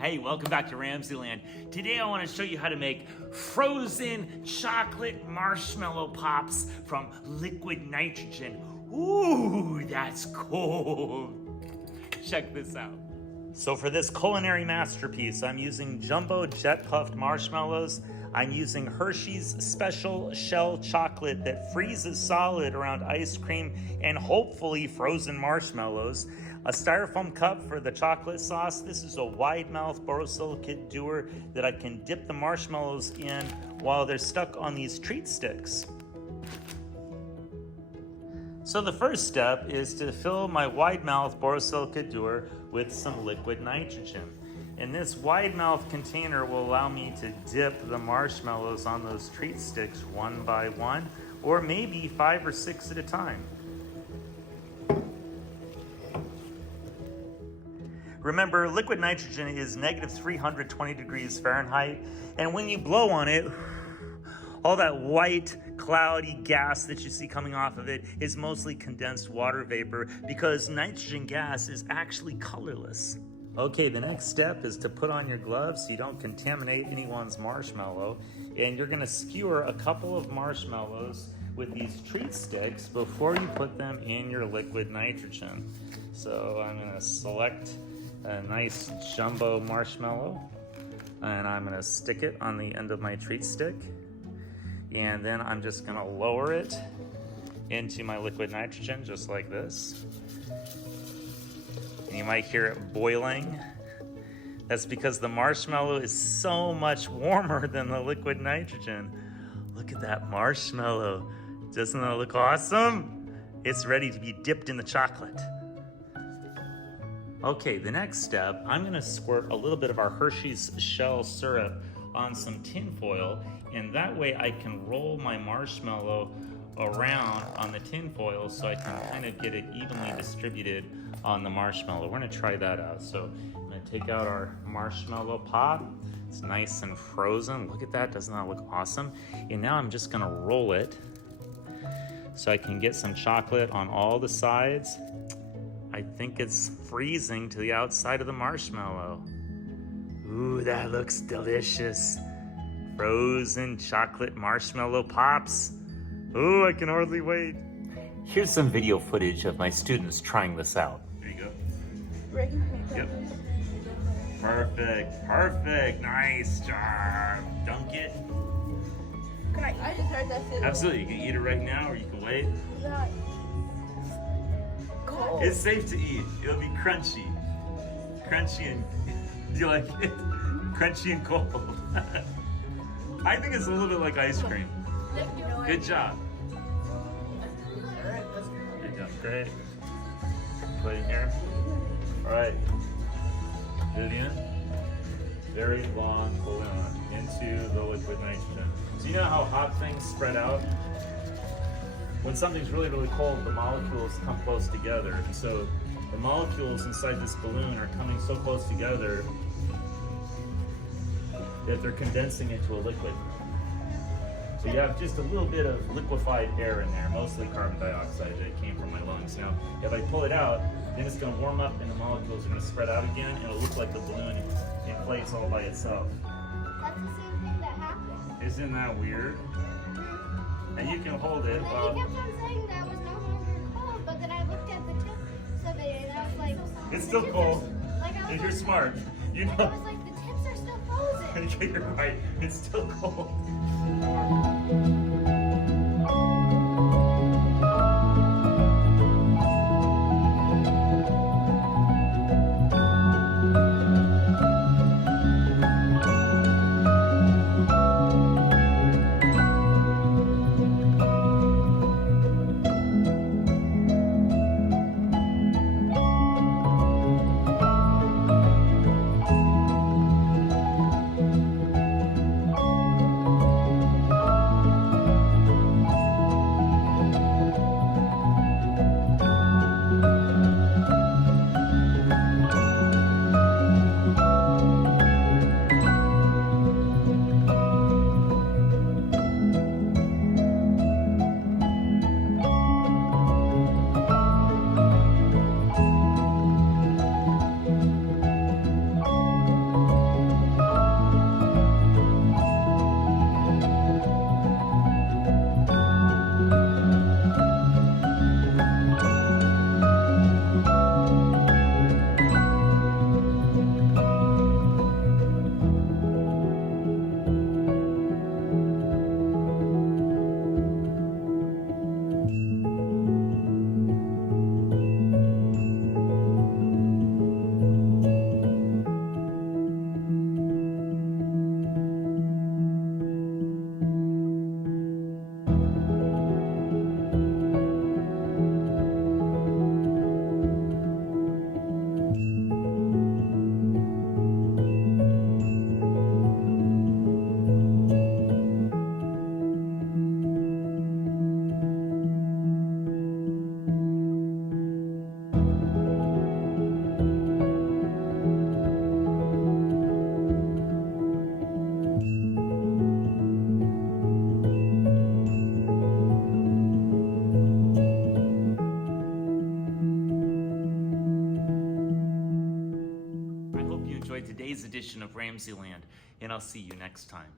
Hey, welcome back to RamZland. Today I want to show you how to make frozen chocolate marshmallow pops from liquid nitrogen. Ooh, that's cool. Check this out. So for this culinary masterpiece, I'm using jumbo jet puffed marshmallows. I'm using Hershey's special shell chocolate that freezes solid around ice cream and hopefully frozen marshmallows. A styrofoam cup for the chocolate sauce. This is a wide mouth borosilicate dewar that I can dip the marshmallows in while they're stuck on these treat sticks. So the first step is to fill my wide mouth borosilicate dewar with some liquid nitrogen. And this wide mouth container will allow me to dip the marshmallows on those treat sticks one by one, or maybe 5 or 6 at a time. Remember, liquid nitrogen is negative 320 degrees Fahrenheit, and when you blow on it, all that white, cloudy gas that you see coming off of it is mostly condensed water vapor because nitrogen gas is actually colorless. Okay, the next step is to put on your gloves so you don't contaminate anyone's marshmallow, and you're gonna skewer a couple of marshmallows with these treat sticks before you put them in your liquid nitrogen. So I'm gonna select a nice jumbo marshmallow, and I'm gonna stick it on the end of my treat stick, and then I'm just gonna lower it into my liquid nitrogen just like this. And you might hear it boiling. That's because the marshmallow is so much warmer than the liquid nitrogen. Look at that marshmallow. Doesn't that look awesome? It's ready to be dipped in the chocolate. Okay, the next step, I'm gonna squirt a little bit of our Hershey's shell syrup on some tin foil, and that way I can roll my marshmallow around on the tin foil so I can kind of get it evenly distributed on the marshmallow. We're gonna try that out. So I'm gonna take out our marshmallow pop. It's nice and frozen. Look at that, doesn't that look awesome? And now I'm just gonna roll it so I can get some chocolate on all the sides. I think it's freezing to the outside of the marshmallow. Ooh, that looks delicious. Frozen chocolate marshmallow pops. Ooh, I can hardly wait. Here's some video footage of my students trying this out. There you go. Yep. Perfect, perfect, nice job. Dunk it. Can I just heard that food. Absolutely, you can eat it right now or you can wait. Cold. It's safe to eat. It'll be crunchy. Crunchy and, do you like it? Crunchy and cold. I think it's a little bit like ice cream. Good job. Alright, that's good. Good job, great. Put it here. All right. Vivian, very long balloon into the liquid nitrogen. So you know how hot things spread out? When something's really, really cold, the molecules come close together. And so the molecules inside this balloon are coming so close together that they're condensing into a liquid. So you have just a little bit of liquefied air in there, mostly carbon dioxide that came from my lungs. Now, if I pull it out, then it's gonna warm up and the molecules are gonna spread out again, and it'll look like the balloon inflates all by itself. That's the same thing that happened. Isn't that weird? And you can hold it. And then he kept on saying that it was no longer cold, but then I looked at the tips of it and I was like, It's still cold. If you're smart, you know. I was like, the tips are still frozen. You're right. It's still cold. enjoyed today's edition of RamZland, and I'll see you next time.